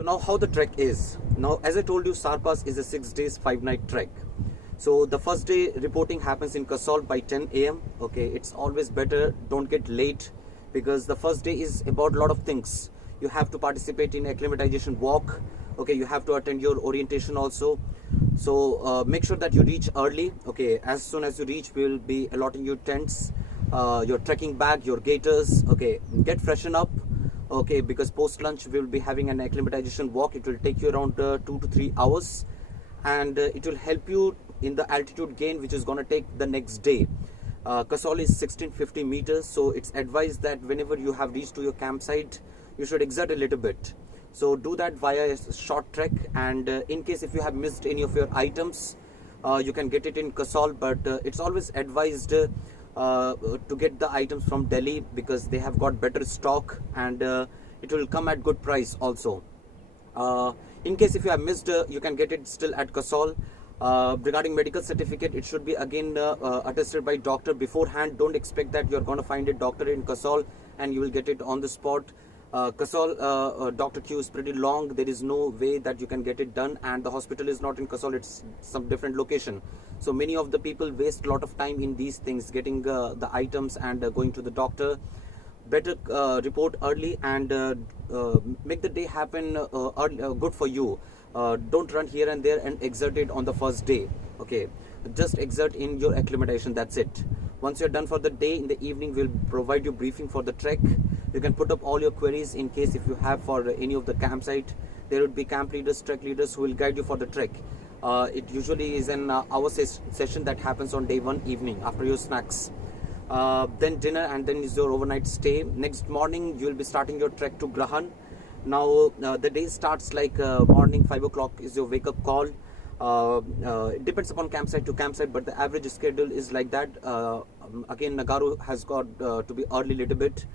So now how the trek is. Now as I told you, Sarpas is a 6 days 5 night trek. So the first day reporting happens in Kasol by 10 a.m. Okay, it's always better, don't get late, because the first day is about a lot of things. You have to participate in acclimatization walk. Okay, you have to attend your orientation also. So make sure that you reach early. Okay, as soon as you reach, we will be allotting you tents, your trekking bag, your gaiters. Okay, get freshen up. Okay, because post lunch we will be having an acclimatization walk. It will take you around 2 to 3 hours, and it will help you in the altitude gain, which is going to take the next day. Kasol is 1650 meters, so it's advised that whenever you have reached to your campsite, you should exert a little bit. So do that via a short trek, and in case if you have missed any of your items, you can get it in Kasol, but it's always advised to get the items from Delhi, because they have got better stock, and it will come at good price also. In case if you have missed, you can get it still at Kasol. Regarding medical certificate, it should be again attested by doctor beforehand. Don't expect that you're going to find a doctor in Kasol and you will get it on the spot. Kasol doctor queue is pretty long. There is no way that you can get it done, and the hospital is not in Kasol, it's some different location. So many of the people waste a lot of time in these things, getting the items and going to the doctor. Better report early and make the day happen good for you. Don't run here and there and exert it on the first day. Okay, just exert in your acclimatization, that's it. Once you're done for the day, in the evening we'll provide you briefing for the trek. You can put up all your queries in case if you have for any of the campsite. There would be camp leaders, trek leaders who will guide you for the trek. It usually is an hour session that happens on day 1 evening after your snacks. Then dinner, and then is your overnight stay. Next morning you will be starting your trek to Grahan. Now the day starts like morning 5 o'clock is your wake up call. It depends upon campsite to campsite, but the average schedule is like that. Again, Nagaru has got to be early little bit,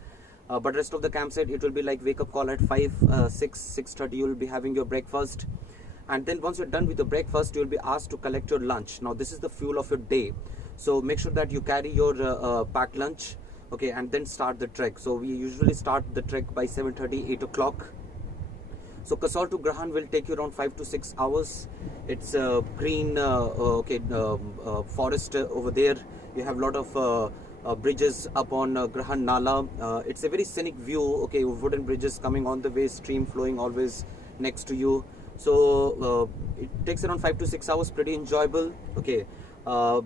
but rest of the campsite it will be like wake up call at 5, 6:30. You will be having your breakfast, and then once you're done with the breakfast, you will be asked to collect your lunch. Now this is the fuel of your day, so make sure that you carry your packed lunch. Okay, and then start the trek. So we usually start the trek by 7:30, 8 o'clock. So Kasol to Grahan will take you around 5 to 6 hours. It's green forest over there. You have a lot of bridges up on Grahan Nala. It's a very scenic view. Okay, wooden bridges coming on the way, stream flowing always next to you. So it takes around 5 to 6 hours, pretty enjoyable. Okay,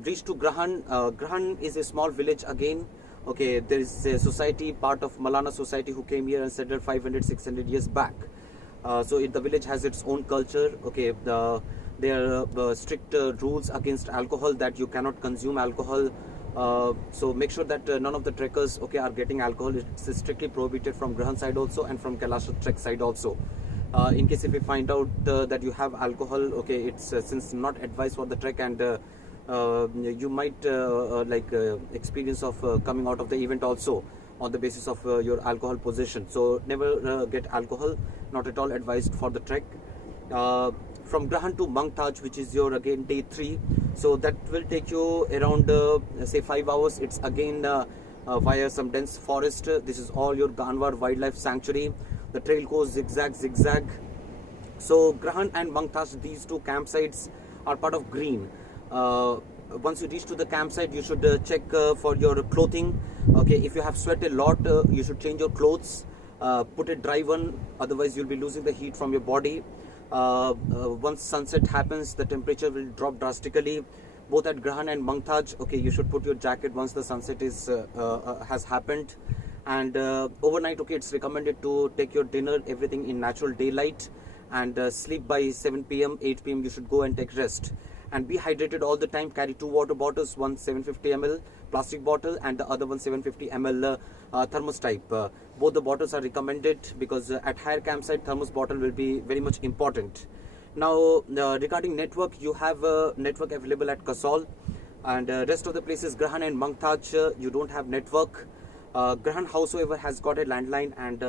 reach to Grahan. Grahan is a small village again. Okay, there is a society, part of Malana society, who came here and settled 500, 600 years back. So the village has its own culture. Okay, there are strict rules against alcohol, that you cannot consume alcohol. So make sure that none of the trekkers are getting alcohol. It's strictly prohibited from Grahan side also and from Kailash trek side also. In case if you find out that you have alcohol, okay, it's since not advised for the trek, and you might experience of coming out of the event also on the basis of your alcohol possession. So never get alcohol, not at all advised for the trek. From Grahan to Mangtaj, which is your again day 3, so that will take you around say 5 hours. It's again via some dense forest. This is all your Ganwar Wildlife Sanctuary. The trail goes zigzag. So Grahan and Mangtaj, these two campsites are part of green. Once you reach to the campsite, you should check for your clothing. Okay, if you have sweat a lot, you should change your clothes, put a dry one, otherwise you'll be losing the heat from your body. Once sunset happens, the temperature will drop drastically, both at Grahan and Mangtaj. Okay, you should put your jacket once the sunset is has happened. And overnight, okay, it's recommended to take your dinner, everything in natural daylight, and sleep by 7 p.m, 8 p.m. you should go and take rest. And be hydrated all the time. Carry 2 water bottles, one 750 ml plastic bottle and the other one 750 ml thermos type. Both the bottles are recommended, because at higher campsite, thermos bottle will be very much important. Now regarding network, you have network available at Kasol, and rest of the places, Grahan and Mangtaj, you don't have network. Grahan, however, has got a landline, and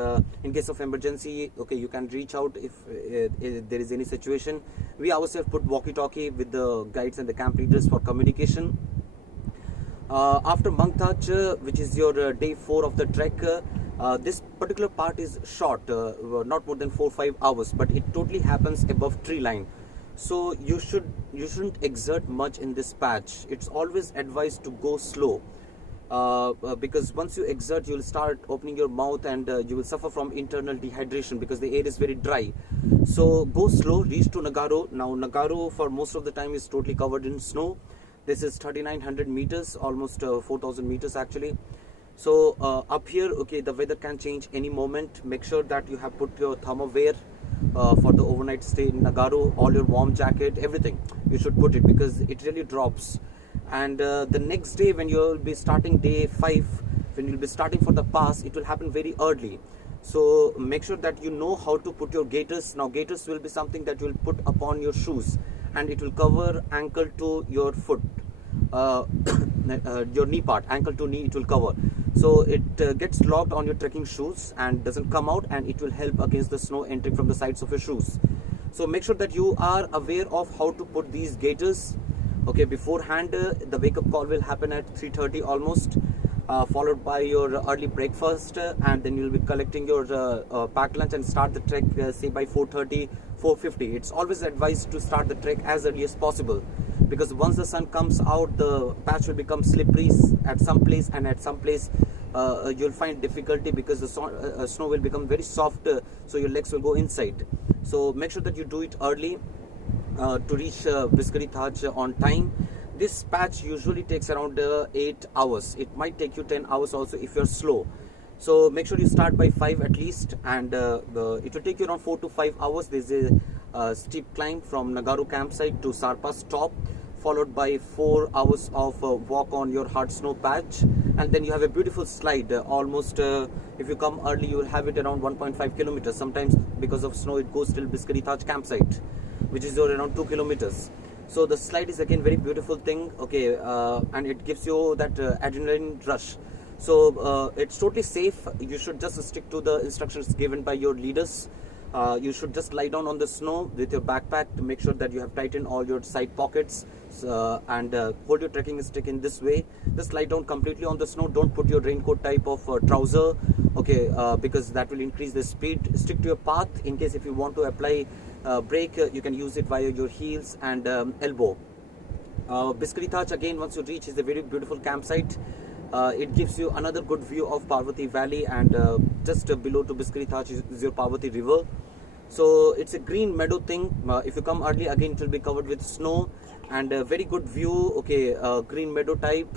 in case of emergency, okay, you can reach out if there is any situation. We ourselves put walkie-talkie with the guides and the camp leaders for communication. After Mangtaj, which is your day 4 of the trek, This particular part is short, not more than 4-5 hours, but it totally happens above tree line. So you shouldn't exert much in this patch. It's always advised to go slow, because once you exert, you will start opening your mouth, and you will suffer from internal dehydration because the air is very dry. So go slow, reach to Nagaro. Now Nagaro for most of the time is totally covered in snow. This is 3900 meters, almost 4000 meters actually. So up here, okay, the weather can change any moment. Make sure that you have put your thermal wear for the overnight stay in Nagaro, all your warm jacket, everything. You should put it because it really drops. And the next day, when you will be starting day 5, when you will be starting for the pass, it will happen very early. So make sure that you know how to put your gaiters. Now gaiters will be something that you will put upon your shoes, and it will cover ankle to your foot, your knee part, ankle to knee it will cover. So it gets locked on your trekking shoes and doesn't come out, and it will help against the snow entering from the sides of your shoes. So make sure that you are aware of how to put these gaiters. Okay, beforehand the wake up call will happen at 3:30 almost, followed by your early breakfast, and then you'll be collecting your packed lunch and start the trek say by 4:30, 4:50. It's always advised to start the trek as early as possible, because once the sun comes out, the patch will become slippery at some place, and at some place you'll find difficulty because the snow will become very soft, so your legs will go inside. So make sure that you do it early to reach Biskari Taj on time. This patch usually takes around 8 hours. It might take you 10 hours also if you're slow. So make sure you start by 5 at least, and it will take you around 4 to 5 hours. There's a steep climb from Nagaro campsite to Sarpa's top, followed by 4 hours of walk on your hard snow patch, and then you have a beautiful slide. Almost if you come early, you will have it around 1.5 kilometers. Sometimes because of snow it goes till Biskari Taj campsite, which is around 2 kilometers. So the slide is again very beautiful thing, okay, and it gives you that adrenaline rush. So it's totally safe. You should just stick to the instructions given by your leaders. You should just lie down on the snow with your backpack to make sure that you have tightened all your side pockets, and hold your trekking stick in this way. Just lie down completely on the snow. Don't put your raincoat type of trouser, okay, because that will increase the speed. Stick to your path. In case if you want to apply brake, you can use it via your heels and elbow. Biskari Taj, again, once you reach, is a very beautiful campsite. It gives you another good view of Parvati Valley, and just below to Biskari Taj is your Parvati River. So it's a green meadow thing. If you come early, again it will be covered with snow, and a very good view, okay, green meadow type.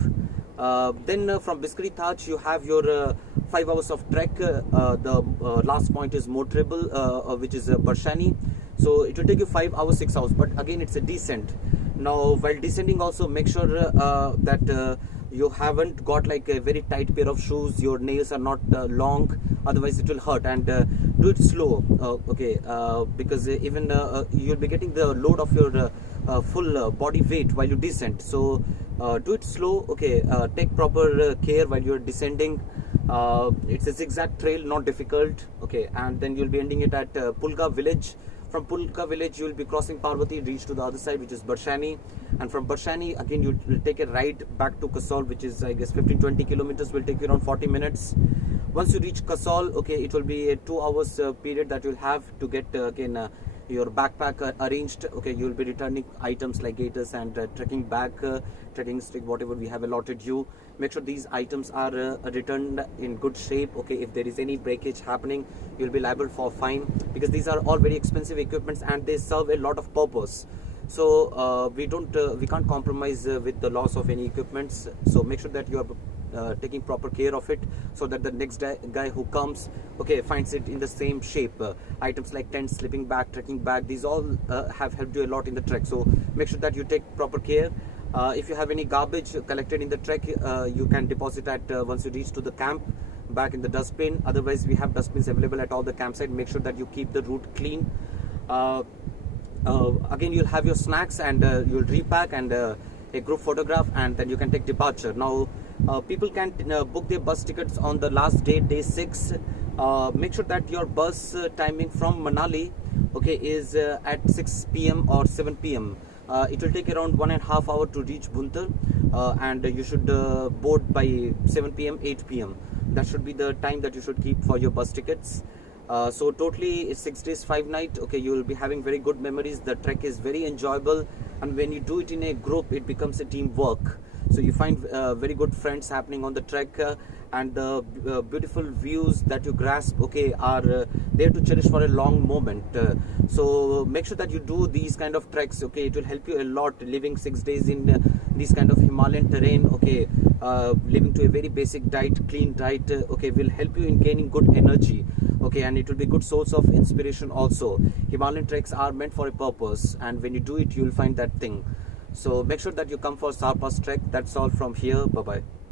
Then from Biskari Taj you have your 5 hours of trek. The last point is Motrable, which is Barshani. So it will take you 5 hours, 6 hours, but again it's a descent. Now while descending also make sure that you haven't got like a very tight pair of shoes, your nails are not long, otherwise it will hurt, and do it slow, okay, because even you'll be getting the load of your full body weight while you descend. So do it slow, okay, take proper care while you're descending. It's a zigzag trail, not difficult, okay, and then you'll be ending it at Pulka village. From Pulka village you will be crossing Parvati, reach to the other side, which is Barshani, and from Barshani again you will take a ride back to Kasol, which is I guess 15-20 kilometers, will take you around 40 minutes. Once you reach Kasol, okay, it will be a 2 hours period that you'll have to get again your backpack arranged, okay. You will be returning items like gaiters and trekking bag, trekking stick, whatever we have allotted you. Make sure these items are returned in good shape, okay. If there is any breakage happening, you'll be liable for fine, because these are all very expensive equipments and they serve a lot of purpose. So we can't compromise with the loss of any equipments. So make sure that you are taking proper care of it, so that the next guy who comes, okay, finds it in the same shape. Items like tent, sleeping bag, trekking bag, these all have helped you a lot in the trek. So make sure that you take proper care. If you have any garbage collected in the trek, you can deposit at once you reach to the camp back in the dustbin. Otherwise we have dustbins available at all the campsite. Make sure that you keep the route clean. Again you'll have your snacks, and you'll repack, and a group photograph, and then you can take departure. Now people can book their bus tickets on the last day, day 6. Make sure that your bus timing from Manali, okay, is at 6 p.m. or 7 p.m. It will take around 1.5 hours to reach Buntar, and you should board by 7 p.m. 8 p.m. that should be the time that you should keep for your bus tickets. So totally it's 6 days 5 nights. Okay, you will be having very good memories. The trek is very enjoyable, and when you do it in a group, it becomes a teamwork. So you find very good friends happening on the trek, and the beautiful views that you grasp, okay, are there to cherish for a long moment. So make sure that you do these kind of treks. Okay, it will help you a lot. Living 6 days in these kind of Himalayan terrain, okay, living to a very basic diet, clean diet, okay, will help you in gaining good energy. Okay, and it will be good source of inspiration also. Himalayan treks are meant for a purpose, and when you do it, you will find that thing. So make sure that you come for Sarpa's trek. That's all from here. Bye bye.